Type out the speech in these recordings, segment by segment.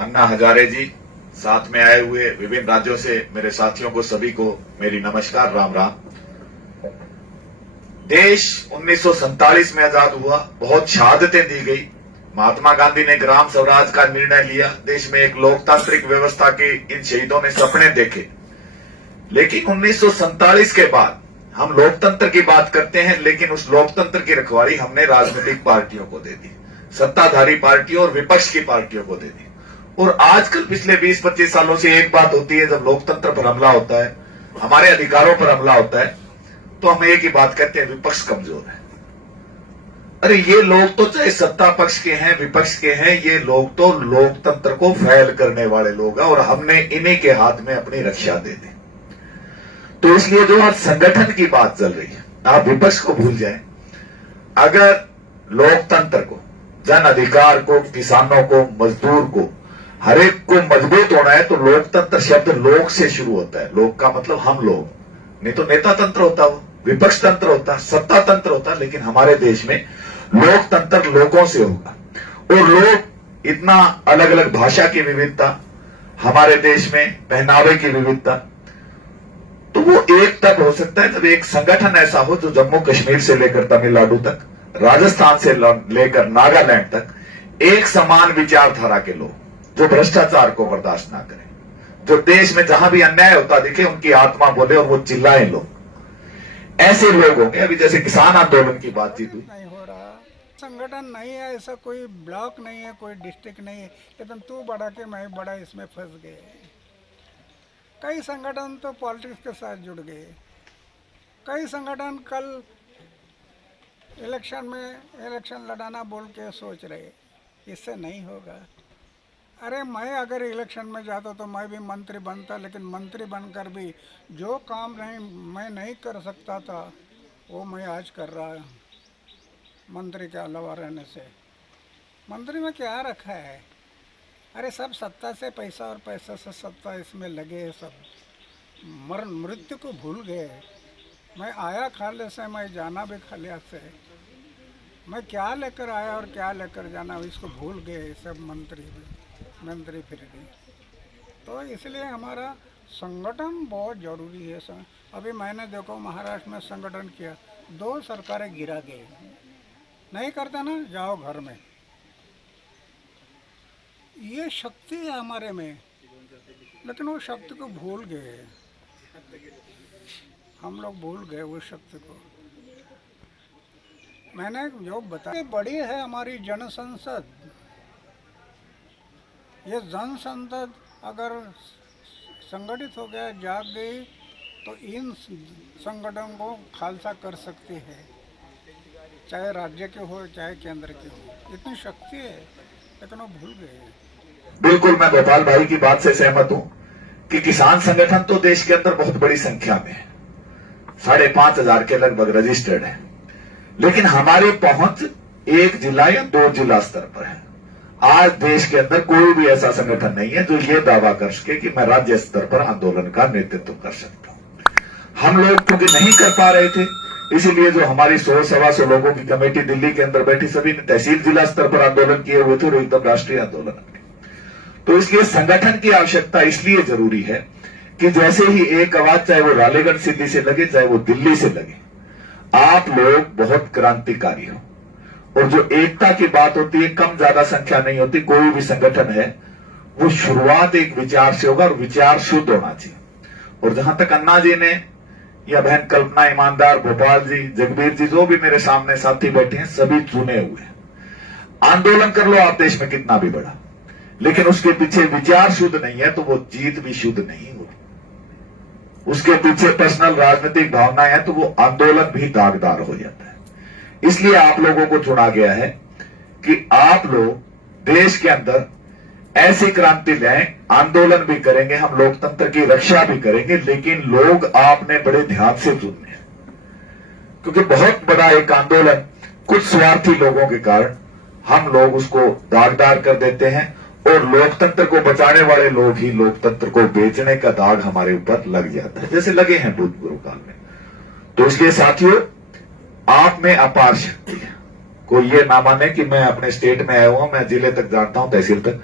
अन्ना हजारे जी, साथ में आए हुए विभिन्न राज्यों से मेरे साथियों को सभी को मेरी नमस्कार, राम राम। देश 1947 में आजाद हुआ, बहुत शहादतें दी गई। महात्मा गांधी ने ग्राम स्वराज का निर्णय लिया, देश में एक लोकतांत्रिक व्यवस्था के इन शहीदों ने सपने देखे। लेकिन 1947 के बाद हम लोकतंत्र की बात करते हैं, लेकिन उस लोकतंत्र की रखवाली हमने राजनीतिक पार्टियों को दे दी, सत्ताधारी पार्टियों और विपक्ष की पार्टियों को दे दी। और आजकल पिछले 20-25 सालों से एक बात होती है, जब लोकतंत्र पर हमला होता है, हमारे अधिकारों पर हमला होता है, तो हम एक ही बात कहते हैं, विपक्ष कमजोर है। अरे ये लोग तो चाहे सत्ता पक्ष के हैं, विपक्ष के हैं, ये लोग तो लोकतंत्र को फैल करने वाले लोग हैं और हमने इन्हीं के हाथ में अपनी रक्षा दे दी। तो इसलिए जो आज संगठन की बात चल रही है, आप विपक्ष को भूल जाएं। अगर लोकतंत्र को, जन अधिकार को, किसानों को, मजदूर को, हर एक को मजबूत होना है, तो लोकतंत्र शब्द लोक से शुरू होता है। लोक का मतलब हम लोग, नहीं तो नेता तंत्र होता, वो विपक्ष तंत्र होता, सत्ता तंत्र होता। लेकिन हमारे देश में लोकतंत्र लोगों से होगा। और लोग इतना अलग अलग भाषा की विविधता, हमारे देश में पहनावे की विविधता, तो वो एक तब हो सकता है जब एक संगठन ऐसा हो जो जम्मू कश्मीर से लेकर तमिलनाडु तक, राजस्थान से लेकर नागालैंड तक एक समान विचारधारा के लोग, जो भ्रष्टाचार को बर्दाश्त ना करें, जो देश में जहां भी अन्याय होता दिखे उनकी आत्मा बोले और वो चिल्लाए लोग, ऐसे लोग होंगे। अभी जैसे किसान आंदोलन की बातचीत हुई, नहीं हो रहा, संगठन नहीं है, ऐसा कोई ब्लॉक नहीं है, कोई डिस्ट्रिक्ट नहीं है, लेकिन तू बड़ा के मैं बड़ा इसमें फंस गए। कई संगठन तो पॉलिटिक्स के साथ जुड़ गए, कई संगठन कल इलेक्शन में इलेक्शन लड़ाना बोल के सोच रहे, इससे नहीं होगा। अरे मैं अगर इलेक्शन में जाता तो मैं भी मंत्री बनता, लेकिन मंत्री बनकर भी जो काम मैं नहीं कर सकता था वो मैं आज कर रहा हूँ मंत्री के अलावा रहने से। मंत्री में क्या रखा है? अरे सब सत्ता से पैसा और पैसा से सत्ता इसमें लगे, सब मृत्यु को भूल गए। मैं आया खाले से, मैं जाना भी खाले से। मैं क्या लेकर आया और क्या लेकर जाना इसको भूल गए सब मंत्री फिर भी। तो इसलिए हमारा संगठन बहुत ज़रूरी है। अभी मैंने देखो महाराष्ट्र में संगठन किया, 2 सरकारें गिरा गए। नहीं करते ना, जाओ घर में। ये शक्ति है हमारे में, लेकिन वो शक्ति को भूल गए, हम लोग भूल गए वो शक्ति को। मैंने जो बताया, बड़ी है हमारी जन संसद। ये जन संसद अगर संगठित हो गया, जाग गई, तो इन संगठन को खालसा कर सकती है, चाहे राज्य के हो चाहे केंद्र के हो। इतनी शक्ति है, लेकिन वो भूल गए। बिल्कुल मैं गोपाल भाई की बात से सहमत हूं कि किसान संगठन तो देश के अंदर बहुत बड़ी संख्या में है, 5,500 के लगभग रजिस्टर्ड है। लेकिन हमारी पहुंच 1 जिला या 2 जिला स्तर पर है। आज देश के अंदर कोई भी ऐसा संगठन नहीं है जो ये दावा कर सके कि मैं राज्य स्तर पर आंदोलन का नेतृत्व कर सकता हूं। हम लोग क्योंकि नहीं कर पा रहे थे, इसीलिए जो हमारी 100-125 लोगों की कमेटी दिल्ली के अंदर बैठी, सभी ने तहसील जिला स्तर पर आंदोलन किए हुए थे और एकदम राष्ट्रीय आंदोलन। तो इसलिए संगठन की आवश्यकता इसलिए जरूरी है कि जैसे ही एक आवाज, चाहे वो रालेगढ़ सिद्धि से लगे, चाहे वो दिल्ली से लगे, आप लोग बहुत क्रांतिकारी हो। और जो एकता की बात होती है, कम ज्यादा संख्या नहीं होती। कोई भी संगठन है वो शुरुआत एक विचार से होगा और विचार शुद्ध होना चाहिए। और जहां तक अन्ना जी ने या बहन कल्पना ईमानदार, भोपाल जी, जगबीर जी, जो भी मेरे सामने साथी बैठे हैं, सभी चुने हुए हैं। आंदोलन कर लो आप देश में कितना भी बड़ा, लेकिन उसके पीछे विचार शुद्ध नहीं है तो वो जीत भी शुद्ध नहीं होती। उसके पीछे पर्सनल राजनीतिक भावनाएं हैं तो वो आंदोलन भी दागदार हो जाता है। इसलिए आप लोगों को चुना गया है कि आप लोग देश के अंदर ऐसी क्रांति लाएं, आंदोलन भी करेंगे, हम लोकतंत्र की रक्षा भी करेंगे, लेकिन लोग आपने बड़े ध्यान से चुनने हैं। क्योंकि बहुत बड़ा एक आंदोलन कुछ स्वार्थी लोगों के कारण हम लोग उसको दागदार कर देते हैं और लोकतंत्र को बचाने वाले लोग ही लोकतंत्र को बेचने का दाग हमारे ऊपर लग जाता है, जैसे लगे हैं भूतपूर्व काल में। तो इसलिए साथियों, आप में अपार शक्ति है। कोई ये ना माने कि मैं अपने स्टेट में आया हुआ, मैं जिले तक जानता हूं, तहसील तक।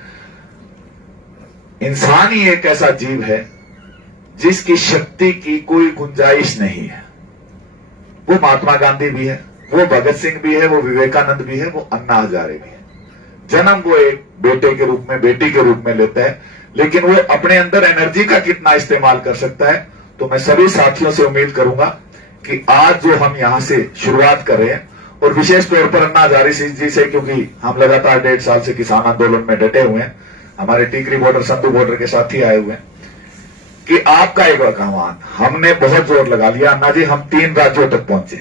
इंसान ही एक ऐसा जीव है जिसकी शक्ति की कोई गुंजाइश नहीं है। वो महात्मा गांधी भी है, वो भगत सिंह भी है, वो विवेकानंद भी है, वो अन्ना हजारे भी है। जन्म वो एक बेटे के रूप में, बेटी के रूप में लेता है, लेकिन वो अपने अंदर एनर्जी का कितना इस्तेमाल कर सकता है। तो मैं सभी साथियों से उम्मीद करूंगा कि आज जो हम यहां से शुरुआत कर रहे हैं, और विशेष तौर पर अन्ना हजारे जी से, क्योंकि हम लगातार 1.5 साल से किसान आंदोलन में डटे हुए हैं, हमारे टीकरी बॉर्डर, संधू बॉर्डर के साथी आए हुए हैं, कि आपका एक आह्वान हमने बहुत जोर लगा लिया। अन्ना जी, हम 3 राज्यों तक पहुंचे,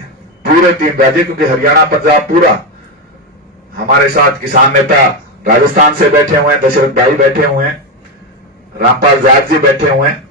पूरे 3 राज्य, क्योंकि हरियाणा, पंजाब पूरा। हमारे साथ किसान नेता राजस्थान से बैठे हुए हैं, दशरथ भाई बैठे हुए हैं, रामपाल जाट जी बैठे हुए हैं।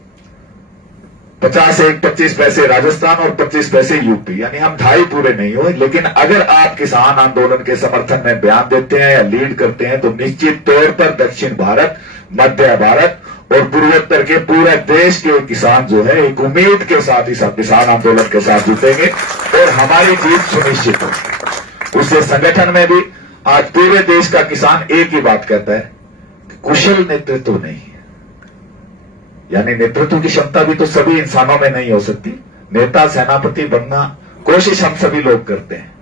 50 एक 25 पैसे राजस्थान और 25 पैसे यूपी, यानी हम 2.5 पूरे नहीं हुए। लेकिन अगर आप किसान आंदोलन के समर्थन में बयान देते हैं या लीड करते हैं, तो निश्चित तौर पर दक्षिण भारत, मध्य भारत और पूर्वोत्तर के पूरे देश के किसान जो है एक उम्मीद के साथ ही सब किसान आंदोलन के साथ जुटेंगे और हमारी जीत सुनिश्चित हो। उससे संगठन में भी आज पूरे देश का किसान एक ही बात कहता है कि कुशल नेतृत्व नहीं है, यानी नेतृत्व की क्षमता भी तो सभी इंसानों में नहीं हो सकती। नेता, सेनापति बनना कोशिश हम सभी लोग करते हैं,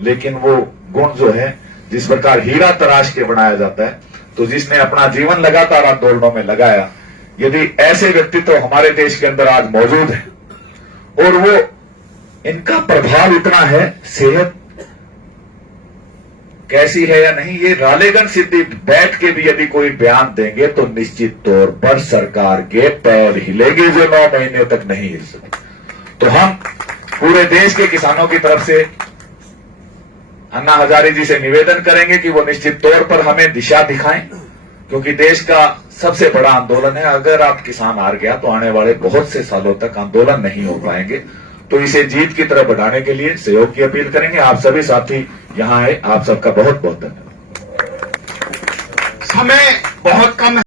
लेकिन वो गुण जो है, जिस प्रकार हीरा तराश के बनाया जाता है, तो जिसने अपना जीवन लगातार आंदोलनों में लगाया, यदि ऐसे व्यक्तित्व हमारे देश के अंदर आज मौजूद है और वो इनका प्रभाव इतना है, सेहत कैसी है या नहीं, ये रालेगन सिद्धि बैठ के भी यदि कोई बयान देंगे तो निश्चित तौर पर सरकार के पैर हिलेंगे जो 9 महीने तक नहीं हिल सकते। तो हम पूरे देश के किसानों की तरफ से अन्ना हजारे जी से निवेदन करेंगे कि वो निश्चित तौर पर हमें दिशा दिखाएं, क्योंकि देश का सबसे बड़ा आंदोलन है। अगर आप किसान हार गया तो आने वाले बहुत से सालों तक आंदोलन नहीं हो पाएंगे। तो इसे जीत की तरफ बढ़ाने के लिए सहयोग की अपील करेंगे। आप सभी साथी यहां आए, आप सबका बहुत बहुत धन्यवाद। समय बहुत कम है।